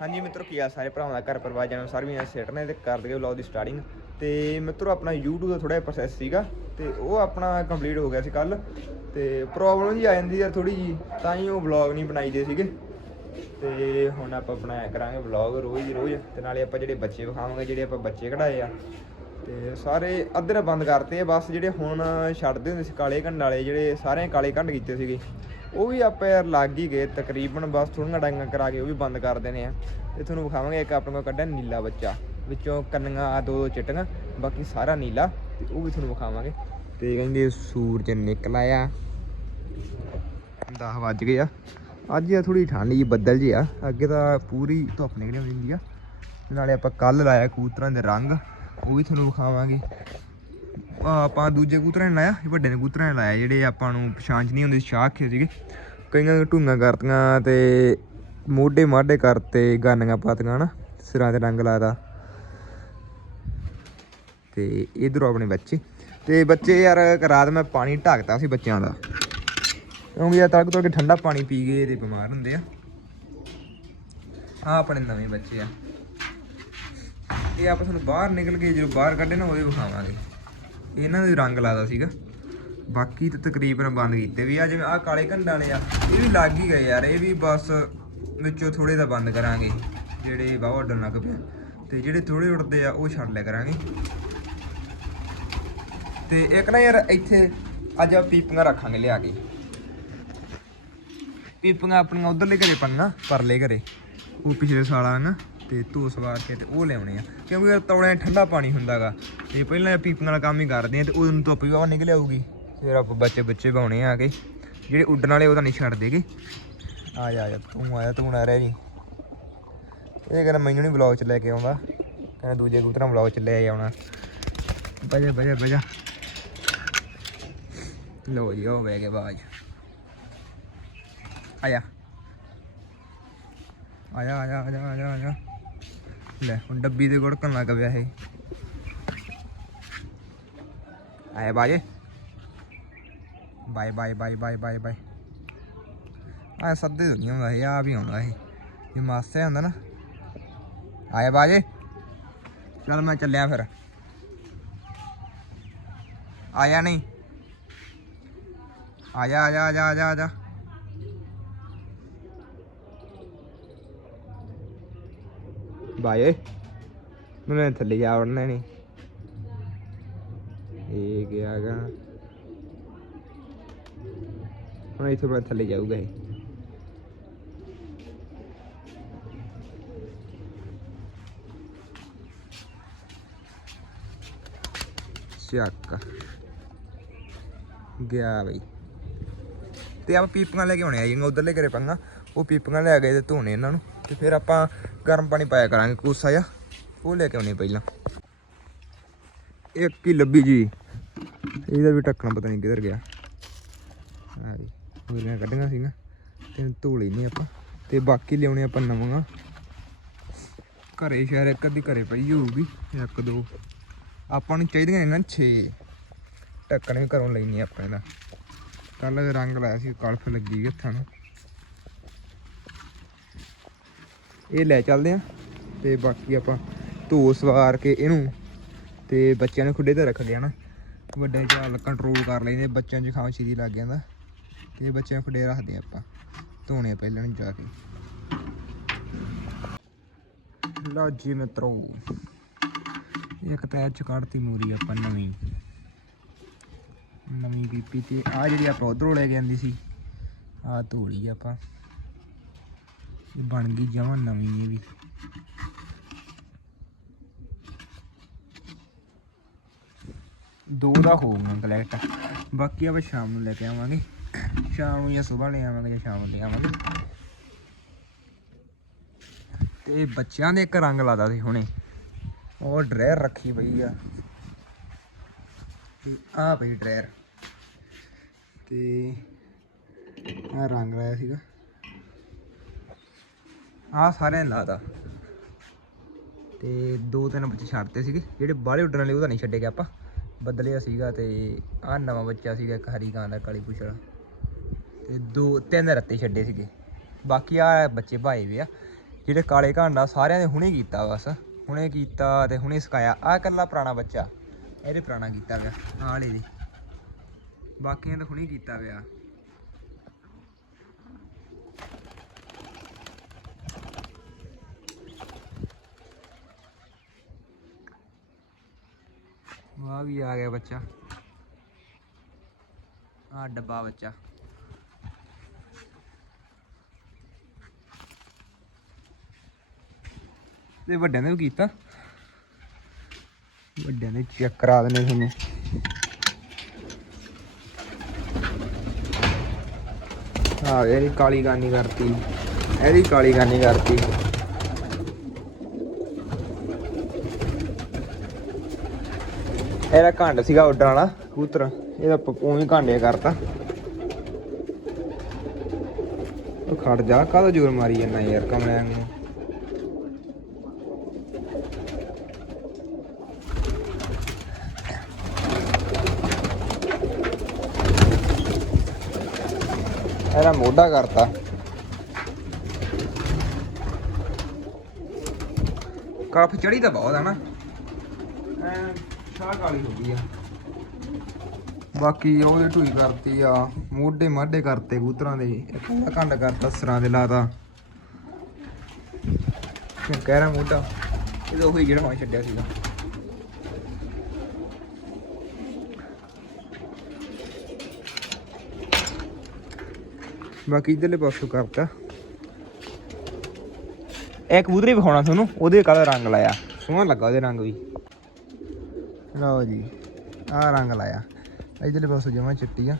ਹਾਂਜੀ ਮਿੱਤਰੋ, ਕੀ ਆ ਸਾਰੇ ਭਰਾਵਾਂ ਦਾ ਘਰ ਪਰਿਵਾਰ ਜਨਮ ਸਰਵੀਆਂ ਸੈਟ ਨੇ ਤੇ ਕਰ ਦਗੇ ਵਲੌਗ ਦੀ ਸਟਾਰਟਿੰਗ ਤੇ ਮਿੱਤਰੋ, ਆਪਣਾ YouTube ਦਾ ਥੋੜਾ ਜਿਹਾ ਪ੍ਰੋਸੈਸ ਸੀਗਾ, ਤੇ ਉਹ ਆਪਣਾ ਕੰਪਲੀਟ ਹੋ ਗਿਆ ਸੀ ਕੱਲ ਤੇ ਪ੍ਰੋਬਲਮ ਜੀ ਆ ਜਾਂਦੀ ਯਾਰ ਥੋੜੀ ਜੀ ਤਾਂ ਹੀ ਉਹ ਵਲੌਗ ਨਹੀਂ ਬਣਾਈਦੇ ਸੀਗੇ। ਤੇ ਹੁਣ ਆਪਾਂ ਬਣਾਇਆ ਕਰਾਂਗੇ ਵਲੌਗ ਰੋਜ਼ ਹੀ ਰੋਜ਼, ਤੇ ਨਾਲੇ ਆਪਾਂ ਜਿਹੜੇ ਬੱਚੇ ਵਿਖਾਵਾਂਗੇ, ਜਿਹੜੇ ਆਪਾਂ ਬੱਚੇ ਕਢਾਏ ਆ। ਤੇ ਸਾਰੇ ਅੱਧਰ ਬੰਦ ਕਰਤੇ ਆ, ਬਸ ਜਿਹੜੇ ਹੁਣ ਛੱਡਦੇ ਹੁੰਦੇ ਸੀ ਕਾਲੇ ਘੰਡ ਵਾਲੇ, ਜਿਹੜੇ ਸਾਰਿਆਂ ਕਾਲੇ ਘੰਡ ਕੀਤੇ ਸੀਗੇ। ਉਹ ਵੀ ਆਪਾਂ ਯਾਰ ਲੱਗ ਹੀ ਗਏ ਤਕਰੀਬਨ, ਬਸ ਥੋੜੀਆਂ ਡਾਂਗਾਂ ਕਰਾ ਕੇ ਉਹ ਵੀ ਬੰਦ ਕਰ ਦੇਣੇ ਆ। ਤੇ ਤੁਹਾਨੂੰ ਵਿਖਾਵਾਂਗੇ, ਇੱਕ ਆਪਣੇ ਕੋਲ ਕੱਢਿਆ ਨੀਲਾ ਬੱਚਾ, ਵਿੱਚੋਂ ਕੰਨੀਆਂ ਦੋ ਦੋ ਚਿੱਟੀਆਂ, ਬਾਕੀ ਸਾਰਾ ਨੀਲਾ, ਤੇ ਉਹ ਵੀ ਤੁਹਾਨੂੰ ਵਿਖਾਵਾਂਗੇ। ਤੇ ਕਹਿੰਦੇ ਸੂਰਜ ਨਿਕਲ ਆਇਆ। 10 ਵੱਜ ਗਏ ਆ। ਅੱਜ ਆ ਥੋੜੀ ਠੰਡ ਜੀ ਬੱਦਲ ਜੀ ਆ। ਅੱਗੇ ਤਾਂ ਪੂਰੀ ਧੁੱਪ ਨਿਕਲੀ ਹੁੰਦੀ ਆ। ਨਾਲੇ ਆਪਾਂ ਕੱਲ ਲਾਇਆ ਕੂਤਰਾਂ ਦੇ ਰੰਗ, ਉਹ ਵੀ ਤੁਹਾਨੂੰ ਵਿਖਾਵਾਂਗੇ। ਆਪਾਂ ਦੂਜੇ ਕਬੂਤਰਾਂ ਨੇ ਲਾਇਆ, ਇਹ ਵੱਡੇ ਨੇ ਕਬੂਤਰਾਂ ਨੇ ਲਾਇਆ, ਜਿਹੜੇ ਆਪਾਂ ਨੂੰ ਪਛਾਣ ਚ ਨਹੀਂ ਹੁੰਦੇ ਸ਼ਾਖੇ ਸੀਗੇ। ਕਈਆਂ ਢੂੰਗਾ ਕਰਤੀਆਂ ਤੇ ਮੋਢੇ ਮਾਢੇ ਕਰਤੇ, ਗਾਨੀਆਂ ਪਾਤੀਆਂ ਨਾ ਸਿਰਾਂ ਤੇ ਰੰਗ ਲਾਦਾ ਤੇ ਇਧਰ ਆਪਣੇ ਬੱਚੇ। ਤੇ ਬੱਚੇ ਯਾਰ, ਰਾਤ ਮੈਂ ਪਾਣੀ ਢੱਕਤਾ ਸੀ ਬੱਚਿਆਂ ਦਾ। ਕਿਉਂਕਿ ਯਾਰ ਤੜਕ ਤੋਂ ਕੇ ਠੰਡਾ ਪਾਣੀ ਪੀ ਗਏ ਤੇ ਬਿਮਾਰ ਹੁੰਦੇ ਆ। ਆ ਆਪਣੇ ਨਵੇਂ ਬੱਚੇ ਆ। ਇਹ ਆਪਾਂ ਤੁਹਾਨੂੰ ਬਾਹਰ ਨਿਕਲ ਕੇ ਜਦੋਂ ਬਾਹਰ ਕੱਢੇ ਨਾ ਉਹਦੇ ਵਿਖਾਵਾਂਗੇ। ਇਹਨਾਂ ਦੇ ਰੰਗ ਲਾਦਾ ਸੀਗਾ। ਬਾਕੀ ਤਾਂ ਤਕਰੀਬਨ ਬੰਦ ਕੀਤੇ ਵੀ ਆ, ਜਿਵੇਂ ਆ ਕਾਲੇ ਘੰਡਾਂ ਵਾਲੇ ਆ, ਇਹ ਵੀ ਲੱਗ ਹੀ ਗਏ ਯਾਰ, ਇਹ ਵੀ ਬਸ ਵਿੱਚੋਂ ਥੋੜੇ ਦਾ ਬੰਦ ਕਰਾਂਗੇ, ਜਿਹੜੇ ਬਾਹਰ ਉੱਡਣ ਲੱਗ ਪਿਆ ਤੇ ਜਿਹੜੇ ਥੋੜੇ ਉੱਡਦੇ ਆ, ਉਹ ਛੱਡ ਲਿਆ ਕਰਾਂਗੇ। ਤੇ ਇੱਕ ਨਾ ਯਾਰ ਇੱਥੇ ਅੱਜ ਆ ਪੀਪੀਆਂ ਰੱਖਾਂਗੇ ਲਿਆ ਕੇ। ਪੀਪੀਆਂ ਆਪਣੀਆਂ ਉਧਰਲੇ ਘਰੇ ਪੰਨਾ ਪਰਲੇ ਘਰੇ। ਉਹ ਪਿਛਲੇ ਸਾਲ ਆ ਨਾ। ਤੇ ਧੋ ਸਵਾਰ ਕੇ ਤੇ ਉਹ ਲਿਆਉਣੇ ਆ। ਕਿਉਂਕਿ ਯਾਰ 'ਚ ਠੰਡਾ ਪਾਣੀ ਹੁੰਦਾਗਾ। ਤੇ ਪਹਿਲਾਂ ਇਹ ਪੀਪੀਆਂ ਵਾਲਾ ਕੰਮ ਹੀ ਕਰਦੇ ਆ ਤੇ ਉਦੋਂ ਧੁੱਪ ਵੀ ਬਾਹਰ ਨਿਕਲ ਆਊਗੀ। ਫਿਰ ਆਪਾਂ ਬੱਚੇ ਬੱਚੇ ਬਾਉਣੇ ਆ ਕੇ। ਜਿਹੜੇ ਉੱਡਣ ਵਾਲੇ ਉਹ ਤਾਂ ਨਹੀਂ ਛੱਡ ਦੇਗੇ ਆ ਜਾ ਜਾ, ਤੂੰ ਆਇਆ ਤੂੰ ਨਾ ਰਹਿ ਜੀ। ਇਹ ਕਹਿੰਦਾ ਮੈਨੂੰ ਨਹੀਂ ਵਲੌਗ ਚ ਲੈ ਕੇ ਆਉਂਦਾ। ਕਹਿੰਦਾ ਦੂਜੇ ਕਬੂਤਰਾਂ ਵਲੌਗ ਚ ਲੈ ਆਉਣਾ। ਬਜਾ ਬਜਾ ਬਜਾ ਲੋ ਜੀ। ਉਹ ਵੇ ਕੇ ਬਾਜ। ਆਇਆ ਆਇਆ ਆਇਆ ਆਇਆ ਆਇਆ ਆਇਆ ਲੈ, ਹੁਣ ਡੱਬੀ ਦੇ ਗੁੜਕਣ ਲੱਗ ਪਿਆ ਇਹ। ਆਇਆ ਬਾਜੇ? Bye bye bye bye bye bye. ਆ ਸੱਦੇ ਤੋਂ ਨਹੀਂ ਆਉਂਦਾ ਇਹ ਆ ਵੀ ਆਉਂਦਾ ਇਹ। ਇਹ ਮਾਸੇ ਹੁੰਦਾ ਨਾ। ਆਏ ਬਾਜੇ? ਚਲ ਮੈਂ ਚੱਲਿਆ ਫਿਰ। ਆਇਆ ਨਹੀਂ? ਆਇਆ ਆਜਾ ਆਜਾ ਆਜਾ ਆਜਾ ਬਾਏ ਮੈਨੂੰ ਥੱਲੇ ਜਾ ਵੜਨਾ ਨਹੀਂ। ਇਹ ਗਿਆਗਾ ਹੁਣ ਇੱਥੇ ਮੈਂ ਥੱਲੇ ਜਾਊਗਾ ਇਹ। ਚੱਕ। ਗਿਆ ਬਈ। ਤੇ ਆਪਾਂ ਪੀਪੀਆਂ ਲੈ ਕੇ ਆਉਣੇ ਆ ਜੀ ਉਧਰਲੇ ਘਰੇ ਪੰਗਾ। ਉਹ ਪੀਪੀਆਂ ਲੈ ਗਏ ਤੇ ਧੋਣੇ ਇਹਨਾਂ ਨੂੰ। ਤੇ ਫਿਰ ਆਪਾਂ ਗਰਮ ਪਾਣੀ ਪਾਇਆ ਕਰਾਂਗੇ ਕੋਸਾ ਜਿਹਾ। ਉਹ ਲੈ ਕੇ ਆਉਣੇ ਪਹਿਲਾਂ। ਇੱਕ ਹੀ ਲੱਭੀ ਜੀ। ਇਹਦਾ ਵੀ ਢੱਕਣਾ ਪਤਾ ਨਹੀਂ ਕਿੱਧਰ ਗਿਆ। ਆ ਜੀ ਉਹਦੀਆਂ ਕੱਢੀਆਂ ਸੀ ਨਾ, ਤੇ ਧੋ ਲੈਨੇ ਆਪਾਂ। ਤੇ ਬਾਕੀ ਲਿਆਉਣੇ ਆਪਾਂ ਨਵਾਂ। ਘਰੇ ਸ਼ਹਿਰ ਇੱਕ ਅੱਧੀ ਘਰੇ ਪਈ ਹੋਊਗੀ, ਇੱਕ ਦੋ। ਆਪਾਂ ਨੂੰ ਚਾਹੀਦੀਆਂ ਨੇ 6 ਢੱਕਣ ਵੀ ਘਰੋਂ ਲੈਣੀ ਆਪਾਂ ਇਹਦਾ। ਕੱਲ ਰੰਗ ਲਾਇਆ ਸੀ, ਕਲਫ ਲੱਗੀ ਹੱਥਾਂ ਨੂੰ। ਇਹ ਲੈ ਚੱਲਦੇ ਆ ਤੇ ਬਾਕੀ ਆਪਾਂ ਧੋ ਸਵਾਰ ਕੇ ਇਹਨੂੰ ਤੇ ਬੱਚਿਆਂ ਨੂੰ ਖੁੱਡੇ ਤੇ ਰੱਖ ਲਿਆ ਨਾ। ਵੱਡੇ ਚਾਲ ਕੰਟਰੋਲ ਕਰ ਲੈਂਦੇ ਬੱਚਿਆਂ 'ਚ ਖਾਂ ਛੀਰੀ ਲੱਗ ਜਾਂਦਾ। ਤੇ ਬੱਚਿਆਂ ਨੂੰ ਖੁੱਡੇ ਰੱਖਦੇ ਆ ਆਪਾਂ, ਧੋਣੇ ਪਹਿਲਾਂ ਨੂੰ ਜਾ ਕੇ। ਲਓ ਜੀ ਮਿੱਤਰੋ, ਇੱਕ ਤਾਂ ਚ ਕੱਢਤੀ ਮੂਰੀ ਆਪਾਂ ਨਵੀਂ। ਨਵੀਂ ਪੀਪੀ ਤੇ ਆ ਜਿਹੜੀ ਆਪਾਂ ਉਧਰੋਂ ਲੈ ਕੇ ਆਂਦੀ ਸੀ ਆ ਧੂੜੀ ਆਪਾਂ। ਬਣ ਗਈ ਜਮਾਂ ਨਵੀਂ ਇਹ ਵੀ। ਦੋ ਦਾ ਹੋਊਗਾ ਕਲੈਕਟ ਬਾਕੀ ਆਪਾਂ ਸ਼ਾਮ ਨੂੰ ਲੈ ਕੇ ਆਵਾਂਗੇ। ਸ਼ਾਮ ਨੂੰ ਜਾਂ ਸਵੇਰ ਲੈ ਆਵਾਂਗੇ ਜਾਂ ਸ਼ਾਮ ਨੂੰ ਲੈ ਆਵਾਂਗੇ। ਤੇ ਬੱਚਿਆਂ ਦੇ ਇੱਕ ਰੰਗ ਲਾਦਾ ਸੀ ਹੁਣੇ। ਉਹ ਡਰੈਰ ਰੱਖੀ ਪਈ ਆ। ਤੇ ਆ ਪਈ ਡਰੇਰ ਤੇ ਆ ਰੰਗ ਲਾਇਆ ਸੀਗਾ। ਆ ਸਾਰਿਆਂ ਨੇ ਲਾਦਾ ਤੇ ਦੋ ਤਿੰਨ ਬੱਚੇ ਛੱਡਤੇ ਸੀਗੇ। ਜਿਹੜੇ ਬਾਹਲੇ ਉੱਡਣ ਵਾਲੇ ਉਹਦਾ ਨਹੀਂ ਛੱਡੇ ਛੱਡੇਗਾ ਆਪਾਂ। ਬਦਲਿਆ ਸੀਗਾ ਤੇ ਆ ਨਵਾਂ ਬੱਚਾ ਸੀਗਾ ਇੱਕ ਹਰੀ ਕਾਂ ਦਾ, ਕਾਲੀ ਪੁੱਛੜਾ ਤੇ ਦੋ, ਤਿੰਨ ਰੱਤੇ ਛੱਡੇ ਸੀਗੇ। ਬਾਕੀ ਆ ਬੱਚੇ ਭਾਏ ਵੇ ਆ। ਜਿਹੜੇ ਕਾਲੇ ਘਾਂਡਾ ਸਾਰਿਆਂ ਨੇ ਹੁਣੇ ਕੀਤਾ ਬਸ। ਹੁਣੇ ਕੀਤਾ ਤੇ ਹੁਣੇ ਸਿਖਾਇਆ। ਆ ਇਕੱਲਾ ਪੁਰਾਣਾ ਬੱਚਾ। ਇਹਦੇ ਪੁਰਾਣਾ ਕੀਤਾ ਪਿਆ। ਆਹ ਦੇ। ਬਾਕੀਆਂ ਦਾ ਹੁਣੇ ਕੀਤਾ ਪਿਆ। ਵਾਹ ਵੀ ਆ ਗਿਆ ਬੱਚਾ। ਆ ਡੱਬਾ ਬੱਚਾ। ਤੇ ਵੱਡਿਆਂ ਨੇ ਵੀ ਕੀਤਾ। ਵੱਡਿਆਂ ਨੇ ਚੈੱਕ ਕਰਾ ਦੇਣੇ ਤੁਹਾਨੂੰ। ਆ ਇਹਦੀ ਕਾਲੀ ਗਾਨੀ ਕਰਤੀ। ਇਹਦੀ ਕਾਲੀ ਗਾਨੀ ਕਰਤੀ। ਇਹਦਾ ਘੰਡ ਸੀਗਾ ਉੱਡਣ ਵਾਲਾ, ਕਬੂਤਰ। ਇਹਦਾ ਪਪੂ ਹੀ ਘਾਂਡੇ ਕਰਤਾ। ਉਹ ਖੜ ਜਾ, ਕਾਹਦਾ ਜ਼ੋਰ ਮਾਰੀ ਜਾਂਦਾ ਯਾਰ ਕਮਲਿਆਂ ਨੂੰ? ਇਹਦਾ ਮੋਢਾ ਕਰਤਾ। ਕਾਫ ਚੜੀ ਤਾਂ ਬਹੁਤ ਹੈ ਨਾ। ਐ ਸ਼ਾਹ ਕਾਲੀ ਹੋ ਗਈ ਆ। ਬਾਕੀ ਉਹਦੇ ਢੂਈ ਕਰਤੀ ਆ, ਮੋਢੇ ਮਾਢੇ ਕਰਤੇ ਕਬੂਤਰਾਂ ਦੇ ਇੱਕ ਉਹਦਾ ਕੰਡ ਕਰਤਾ, ਸਰਾਂ ਦੇ ਲਾਤਾ। ਕਹਿ ਰਿਹਾ ਮੋਢਾ। ਇਹ ਉਹੀ ਜਿਹੜਾ ਹੁਣ ਛੱਡਿਆ ਸੀਗਾ। ਬਾਕੀ ਇਧਰਲੇ ਪਾਸੋਂ ਕਰਤਾ। ਇਹ ਕਬੂਤਰ ਹੀ ਵਿਖਾਉਣਾ ਤੁਹਾਨੂੰ, ਉਹਦੇ ਕਾਲਾ ਰੰਗ ਲਾਇਆ। ਸੋਹਣਾ ਲੱਗਾ ਉਹਦੇ ਰੰਗ ਵੀ। ਲਓ ਜੀ, ਆਹ ਰੰਗ ਲਾਇਆ। ਇਧਰਲੇ ਪਾਸੋਂ ਜਮਾ ਚਿੱਟੀ ਆ।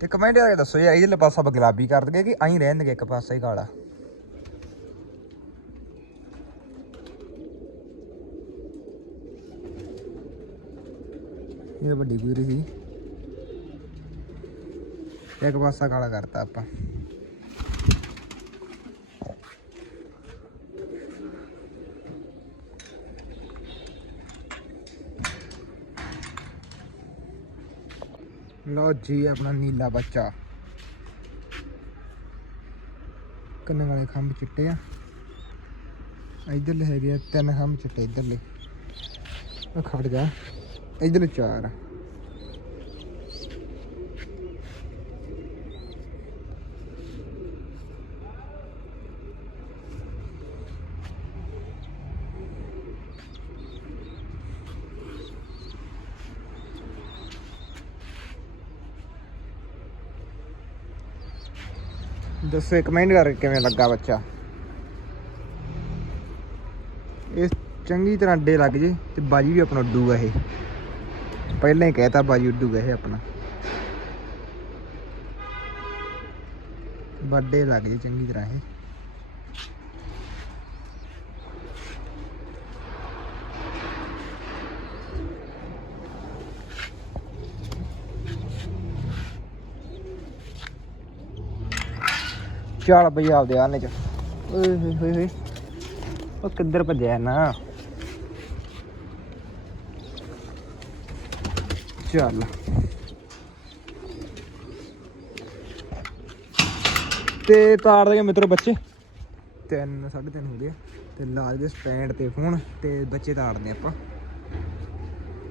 ਤੇ ਕਮੈਂਟ ਕਰਕੇ ਦੱਸੋ ਯਾਰ ਇਧਰਲੇ ਪਾਸਾ ਆਪਾਂ ਗੁਲਾਬੀ ਕਰ ਦਗੇ ਕਿ ਐਂ ਰਹਿਣਗੇ ਇੱਕ ਪਾਸਾ ਹੀ ਕਾਲਾ? ਇਹ ਵੱਡੀ ਗੁਰੀ ਸੀ। ਇੱਕ ਪਾਸਾ ਕਾਲਾ ਕਰਤਾ ਆਪਾਂ। ਲਓ ਜੀ, ਆਪਣਾ ਨੀਲਾ ਬੱਚਾ। ਕੰਨਾਂ ਵਾਲੇ ਖੰਭ ਚਿੱਟੇ ਆ? ਇਧਰਲੇ ਹੈਗੇ ਆ, ਤਿੰਨ ਖੰਭ ਚਿੱਟੇ ਇਧਰਲੇ। ਉਹ ਖੜ ਜਾ। ਇਧਰਲੇ ਚਾਰ ਆ। ਦੱਸੋ ਇੱਕ ਕਮੈਂਟ ਕਰਕੇ ਕਿਵੇਂ ਲੱਗਾ ਬੱਚਾ। ਇਸ ਚੰਗੀ ਤਰ੍ਹਾਂ ਅੱਡੇ ਲੱਗ ਜੇ ਤੇ ਬਾਜੀ ਵੀ ਆਪਣਾ ਉੱਡੂਗਾ ਇਹ। ਪਹਿਲਾਂ ਹੀ ਕਹਿਤਾ ਬਾਜੀ ਉੱਡੂਗਾ ਇਹ ਆਪਣਾ। ਵੱਡੇ ਲੱਗ ਜੇ ਚੰਗੀ ਤਰ੍ਹਾਂ ਇਹ। ਚੱਲ ਬਈ ਆਪਦੇ ਆਨੇ ਚ। ਓਏ ਹੋਏ ਹੋਏ ਹੋਏ। ਉਹ ਕਿੱਧਰ ਭੱਜਿਆ ਨਾ ਚੱਲ। ਤੇ ਤਾਰ ਦੇ ਮਿੱਤਰੋ ਬੱਚੇ। ਤਿੰਨ ਸਾਢੇ ਤਿੰਨ ਹੋ ਗਏ। ਆ ਤੇ ਲਾ ਦੇ ਸਟੈਂਡ ਤੇ ਫੋਨ ਤੇ ਬੱਚੇ ਤਾੜਦੇ ਆਪਾਂ।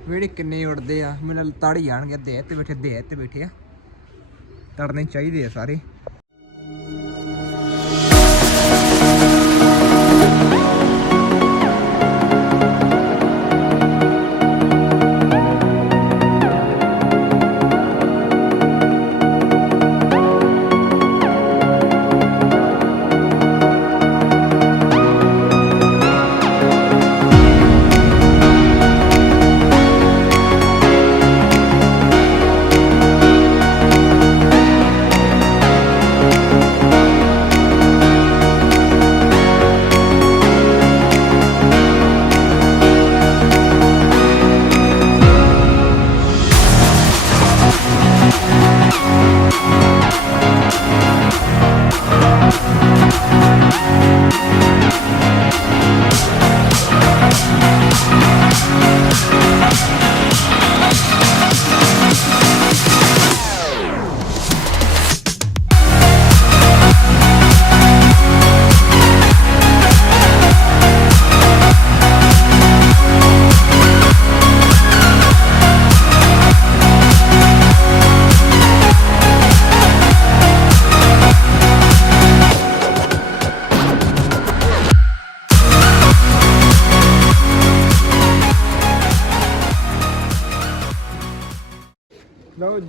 ਵੇੜੇ ਕਿੰਨੇ ਉੜਦੇ ਆ। ਮੈਨੂੰ ਤਾੜੀ ਜਾਣਗੇ ਅੱਧੇ ਤੇ ਬੈਠੇ ਅੱਧੇ ਤੇ ਬੈਠੇ ਆ। ਤੜਨੇ ਚਾਹੀਦੇ ਆ ਸਾਰੇ।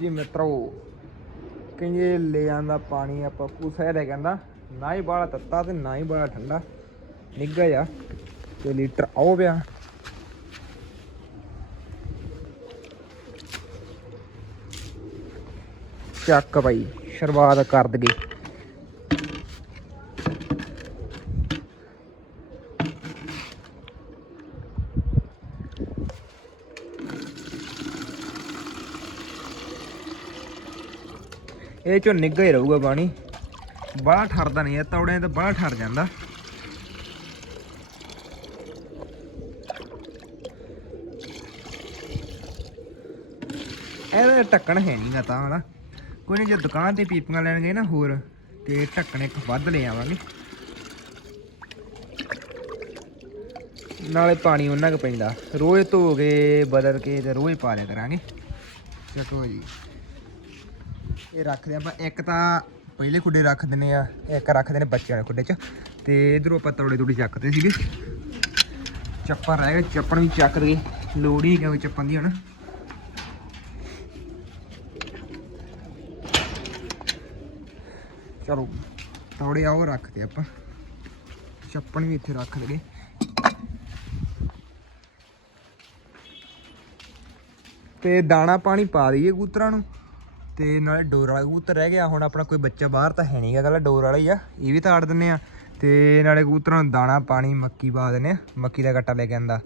ਜੀ ਮਿੱਤਰੋ, ਕਹਿੰਦੇ ਲੈ ਆਂਦਾ ਪਾਣੀ ਆਪਾਂ ਪੂਸਾ ਲੈ ਕਹਿੰਦਾ ਨਾ ਹੀ ਬਾਹਲਾ ਤੱਤਾ ਤੇ ਨਾ ਹੀ ਬਾਹਲਾ ਠੰਡਾ। ਨਿੱਘਾ ਜਾ ਤੇ ਲੀਟਰ ਆਉ ਪਿਆ। ਚੱਕ ਭਾਈ ਸ਼ੁਰੂਆਤ ਕਰ ਦਗੇ ਇਹ ਚੋਂ ਨਿੱਘਾ ਹੀ ਰਹੂਗਾ ਪਾਣੀ। ਬੜਾ ਠਰਦਾ ਨਹੀਂ, ਇਹ ਤੌੜਿਆਂ ਤੇ ਬੜਾ ਠਰ ਜਾਂਦਾ। ਇਹਦਾ ਢੱਕਣ ਹੈ ਨਹੀਂਗਾ ਤਾਂ, ਹਨਾ। ਕੋਈ ਨਹੀਂ ਜੇ ਦੁਕਾਨ ਤੇ ਪੀਪੀਆਂ ਲੈਣ ਗਏ ਨਾ ਹੋਰ, ਤੇ ਢੱਕਣ ਇੱਕ ਵੱਧ ਲੈ ਆਵਾਂਗੇ। ਨਾਲੇ ਪਾਣੀ ਉਹਨਾਂ ਕੁ ਪੈਂਦਾ। ਰੋਜ਼ ਧੋ ਕੇ, ਬਦਲ ਕੇ ਤੇ ਰੋਜ਼ ਪਾ ਲਿਆ ਕਰਾਂਗੇ। ਚਲੋ ਜੀ। ਇਹ ਰੱਖਦੇ ਆਪਾਂ, ਇੱਕ ਤਾਂ ਪਹਿਲੇ ਖੁੱਡੇ ਰੱਖ ਦਿੰਨੇ ਆ, ਇੱਕ ਰੱਖਦੇ ਨੇ ਬੱਚਿਆਂ ਦੇ ਖੁੱਡੇ 'ਚ। ਤੇ ਇਧਰੋਂ ਆਪਾਂ ਤੌੜੇ ਤੂੜੀ ਚੱਕਦੇ ਸੀਗੇ। ਚੱਪਣ ਰਹਿ ਗਏ, ਚੱਪਣ ਵੀ ਚੱਕ ਦਈਏ। ਲੋੜ ਹੀ ਕਿਉਂ ਚੱਪਣ ਦੀ ਹੁਣ। ਚਲੋ, ਤੌੜੇ ਆਓ ਰੱਖਦੇ ਆਪਾਂ। ਚੱਪਣ ਵੀ ਇੱਥੇ ਰੱਖ ਲਗੇ ਤੇ ਦਾਣਾ ਪਾਣੀ ਪਾ ਦਈਏ ਕਬੂਤਰਾਂ ਨੂੰ। ਤੇ ਨਾਲੇ ਡੋਰ ਵਾਲਾ ਕਬੂਤਰ ਰਹਿ ਗਿਆ, ਹੁਣ ਆਪਣਾ ਕੋਈ ਬੱਚਾ ਬਾਹਰ ਤਾਂ ਹੈ ਨਹੀਂਗਾ ਗੱਲ ਡੋਰ ਵਾਲਾ ਹੀ ਆ, ਇਹ ਵੀ ਤਾੜ ਦਿੰਨੇ ਆ। ਤੇ ਨਾਲੇ ਕਬੂਤਰਾਂ ਨੂੰ ਦਾਣਾ, ਪਾਣੀ, ਮੱਕੀ ਪਾ ਦਿੰਨੇ ਆ, ਮੱਕੀ ਦਾ ਗੱਟਾ ਲੈ ਕੇ ਆਂਦਾ।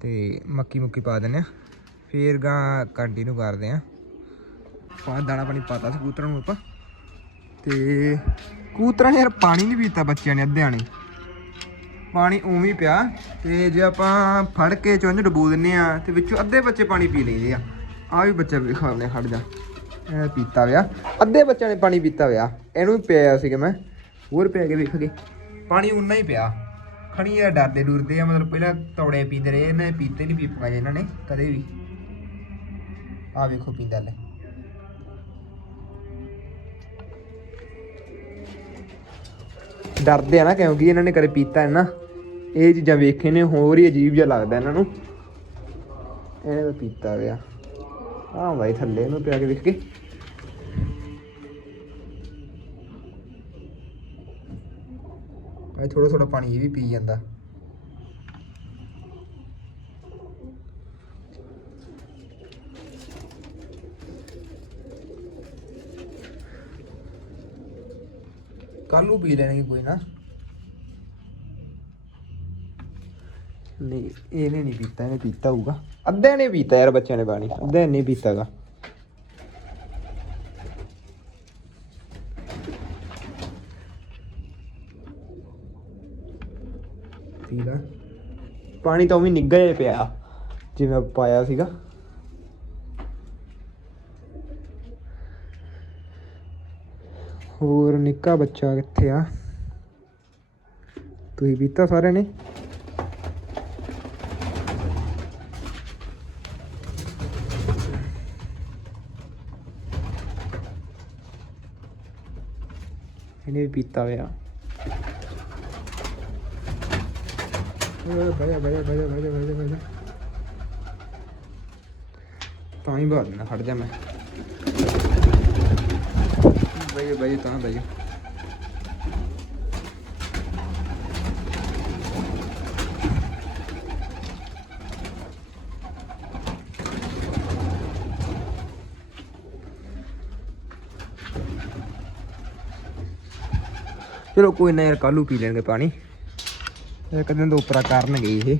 ਤੇ ਮੱਕੀ ਮੁੱਕੀ ਪਾ ਦਿੰਨੇ ਆ, ਫੇਰ ਗਾਂ ਕੰਟੀਨਿਊ ਕਰਦੇ ਆ। ਪਾ ਦਾਣਾ, ਪਾਣੀ ਪਾਤਾ ਸੀ ਕਬੂਤਰਾਂ ਨੂੰ ਆਪਾਂ। ਤੇ ਕਬੂਤਰਾਂ ਨੇ ਯਾਰ ਪਾਣੀ ਨਹੀਂ ਪੀਤਾ ਬੱਚਿਆਂ ਨੇ, ਅੱਧਿਆਂ ਨੇ। ਪਾਣੀ ਉਵੇਂ ਪਿਆ, ਤੇ ਜੇ ਆਪਾਂ ਫੜ ਕੇ ਚੁੰਝ ਡਬੂ ਦਿੰਨੇ ਆ, ਤੇ ਵਿੱਚੋਂ ਅੱਧੇ ਬੱਚੇ ਪਾਣੀ ਪੀ ਲੈਂਦੇ ਆ। ਆ ਵੀ ਬੱਚਾ ਵੀ ਖਾਣੇ ਖੜ ਜਾ। ਇਹ ਪੀਤਾ ਵਿਆ। ਅੱਧੇ ਬੱਚਿਆਂ ਨੇ ਪਾਣੀ ਪੀਤਾ ਵਿਆ। ਇਹਨੂੰ ਵੀ ਪਿਆ ਸੀਗਾ ਮੈਂ। ਹੋਰ ਪਿਆ ਕੇ ਵੇਖ ਕੇ ਪਾਣੀ ਉਨਾ ਹੀ ਪਿਆ। ਖਣੀ ਆ ਡਰਦੇ ਡੁਰਦੇ ਆ, ਮਤਲਬ ਪਹਿਲਾਂ ਤੌੜੇ ਪੀਂਦੇ ਰਹੇ, ਇਹਨਾਂ ਨੇ ਪੀਤੇ ਨਹੀਂ ਪੀਪੀਆਂ ਜੇ ਇਹਨਾਂ ਨੇ, ਕਦੇ ਵੀ। ਆ ਵੇਖੋ ਪੀਂਦਾ ਲੈ। ਡਰਦੇ ਆ ਨਾ, ਕਿਉਂਕਿ ਇਹਨਾਂ ਨੇ ਕਦੇ ਪੀਤਾ ਨਾ ਇਹ ਚੀਜ਼ਾਂ ਵੇਖੇ ਨੇ, ਹੋਰ ਹੀ ਅਜੀਬ ਜਿਹਾ ਲੱਗਦਾ ਇਹਨਾਂ ਨੂੰ। ਇਹਨੇ ਤਾਂ ਪੀਤਾ ਗਿਆ ਆਹ ਭਾਈ ਥੱਲੇ ਇਹਨੂੰ ਪਿਆ ਕੇ ਵੇਖ ਕੇ। ਭਾਈ ਥੋੜਾ ਥੋੜਾ ਪਾਣੀ ਇਹ ਵੀ ਪੀ ਜਾਂਦਾ। ਕੱਲ ਨੂੰ ਪੀ ਲੈਣਗੇ ਕੋਈ ਨਾ। ਨਹੀਂ, ਇਹਨੇ ਨਹੀਂ ਪੀਤਾ, ਇਹਨੇ ਪੀਤਾ ਹੋਊਗਾ। ਅੱਧਿਆਂ ਨੇ ਪੀਤਾ ਯਾਰ ਬੱਚਿਆਂ ਨੇ ਪਾਣੀ ਅੱਧਿਆਂ ਨੇ ਪੀਤਾਗਾ। ਪੀ ਲੈ ਪਾਣੀ ਤਾਂ ਉਹ ਵੀ ਨਿੱਘਾ ਜਿਹਾ ਪਿਆ, ਜਿਵੇਂ ਪਾਇਆ ਸੀਗਾ। ਹੋਰ ਨਿੱਕਾ ਬੱਚਾ ਕਿੱਥੇ ਆ? ਤੁਸੀਂ ਪੀਤਾ ਸਾਰਿਆਂ ਨੇ? ਇਹਨੇ ਵੀ ਪੀਤਾ ਹੋਇਆ ਤਾਂ ਹੀ ਨਾ ਖੜ ਜਾ ਮੈਂ। ਬaya ਬaya ਤਾਂ ਬaya ਚਲੋ ਕੋਈ ਨਾ ਯਾਰ ਕੱਲੂ ਪੀ ਲੈਣਗੇ ਪਾਣੀ। ਇੱਕ ਦਿਨ ਤੋਂ ਉੱਪਰਾ ਕਰਨਗੇ ਇਹ।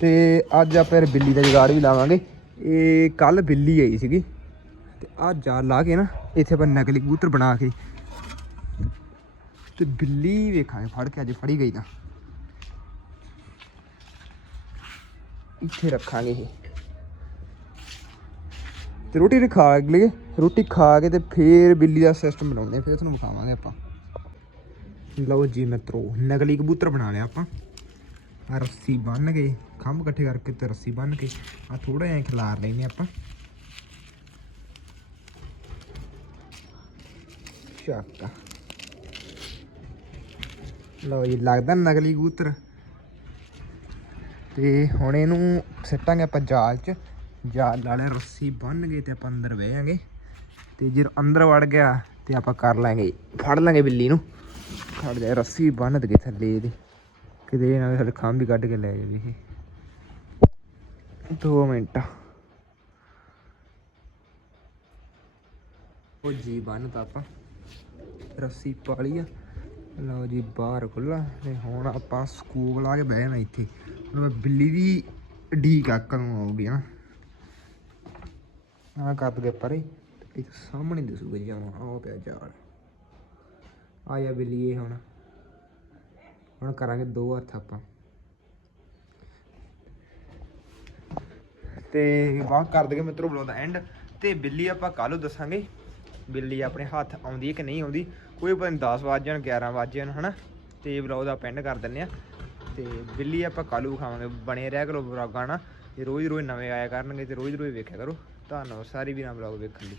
ਤੇ ਅੱਜ ਆਪਾਂ ਯਾਰ ਬਿੱਲੀ ਦਾ ਜੁਗਾੜ ਵੀ ਲਾਵਾਂਗੇ। ਇਹ ਕੱਲ ਬਿੱਲੀ ਆਈ ਸੀਗੀ। ਤੇ ਆ ਜਾਲ ਲਾ ਕੇ ਨਾ ਇੱਥੇ ਆਪਾਂ ਨਕਲੀ ਕਬੂਤਰ ਬਣਾ ਕੇ। ਤੇ ਬਿੱਲੀ ਵੇਖਾਂਗੇ ਫੜ ਕੇ ਅੱਜ ਫੜੀ ਗਈ ਤਾਂ। ਇੱਥੇ ਰੱਖਾਂਗੇ ਇਹ। ਤੇ ਰੋਟੀ ਖਾ ਲਈਏ ਰੋਟੀ ਖਾ ਕੇ ਤੇ ਫੇਰ ਬਿੱਲੀ ਦਾ ਸਿਸਟਮ ਬਣਾਉਂਦੇ ਆ, ਫੇਰ ਤੁਹਾਨੂੰ ਵਿਖਾਵਾਂਗੇ ਆਪਾਂ। ਲਓ ਜੀ ਮਿੱਤਰੋ, ਨਕਲੀ ਕਬੂਤਰ ਬਣਾ ਲਿਆ ਆਪਾਂ। ਆ ਰੱਸੀ ਬੰਨ ਕੇ, ਖੰਭ ਇਕੱਠੇ ਕਰਕੇ ਤੇ ਰੱਸੀ ਬੰਨ ਕੇ ਆ ਥੋੜਾ ਜਿਹਾ ਖਿਲਾਰ ਲੈਨੇ ਆਪਾਂ। ਸ਼ਾਕਾ। ਲਓ ਜੀ, ਲੱਗਦਾ ਨਕਲੀ ਕਬੂਤਰ। ਤੇ ਹੁਣ ਇਹਨੂੰ ਸਿੱਟਾਂਗੇ ਆਪਾਂ ਜਾਲ 'ਚ। ਜਾਲ ਨਾਲੇ ਰੱਸੀ ਬੰਨ ਕੇ ਤੇ ਆਪਾਂ ਅੰਦਰ ਬਹਿ ਜਾਾਂਗੇ। ਤੇ ਜੇ ਅੰਦਰ ਵੜ ਗਿਆ ਤੇ ਆਪਾਂ ਕਰ ਲਾਂਗੇ, ਫੜ ਲਾਂਗੇ ਬਿੱਲੀ ਨੂੰ। ਖੜ ਜਾ ਰੱਸੀ ਬੰਨ ਦੇ ਥੱਲੇ ਇਹਦੇ। ਕਿਤੇ ਇਹ ਨਾ ਖਾਂ ਵੀ ਕੱਢ ਕੇ ਲੈ ਜਾਵੇ ਇਹ। 2 ਮਿੰਟ। ਉਹ ਜੀ ਬੰਨ ਆਪਾਂ। ਰੱਸੀ ਪਾਲੀ ਆ। ਲਓ ਜੀ, ਬਾਹਰ ਖੁੱਲਾ ਤੇ ਹੁਣ ਆਪਾਂ ਸਕੂਪ ਲਾ ਕੇ ਬਹਿ ਜਾਣਾ ਇੱਥੇ। ਹੁਣ ਮੈਂ ਬਿੱਲੀ ਦੀ ਢੀਕ ਆਕਣ ਨੂੰ ਆਉਗੀ ਨਾ ਆ ਕੱਪ ਦੇ ਪਰੇ। ਤੇ ਸਾਹਮਣੇ ਦਿਸੂਗਾ ਜੀ, ਆਹ ਆਹ ਪਿਆ ਜਾਲ। ਆ ਜਾ ਬਿੱਲੀ, ਇਹ ਹੁਣ। ਹੁਣ ਕਰਾਂਗੇ ਦੋ ਹੱਥ ਆਪਾਂ। ਤੇ ਵਾਹ, ਕਰ ਦਗੇ ਮਿੱਤਰੋ ਬਲੋ ਦਾ ਐਂਡ ਤੇ ਬਿੱਲੀ ਆਪਾਂ ਕੱਲ੍ਹ ਨੂੰ ਦੱਸਾਂਗੇ, ਬਿੱਲੀ ਆਪਣੇ ਹੱਥ ਆਉਂਦੀ ਹੈ ਕਿ ਨਹੀਂ ਆਉਂਦੀ। ਕੋਈ ਪਤਾ ਨਹੀਂ 10 ਵਜ ਜਾਣ 11 ਵਜ ਜਾਣ, ਹਨਾ? ਤੇ ਬਲੌਗ ਦਾ ਪੈਂਡ ਕਰ ਦਿੰਨੇ ਆ ਤੇ ਬਿੱਲੀ ਆਪਾਂ ਕੱਲ੍ਹ ਨੂੰ ਖਾਵਾਂਗੇ, ਬਣੇ ਰਹਿ ਕਰੋ ਬਲੌਗਾਂ ਨਾਲ ਤੇ ਰੋਜ਼ ਰੋਜ਼ ਨਵੇਂ ਆਇਆ ਕਰਨਗੇ, ਤੇ ਰੋਜ਼ ਰੋਜ਼ ਵੇਖਿਆ ਕਰੋ। ਧੰਨਵਾਦ, ਸਾਰੀ ਵੀਰਾਂ ਬਲੌਗ ਵੇਖਣ ਲਈ।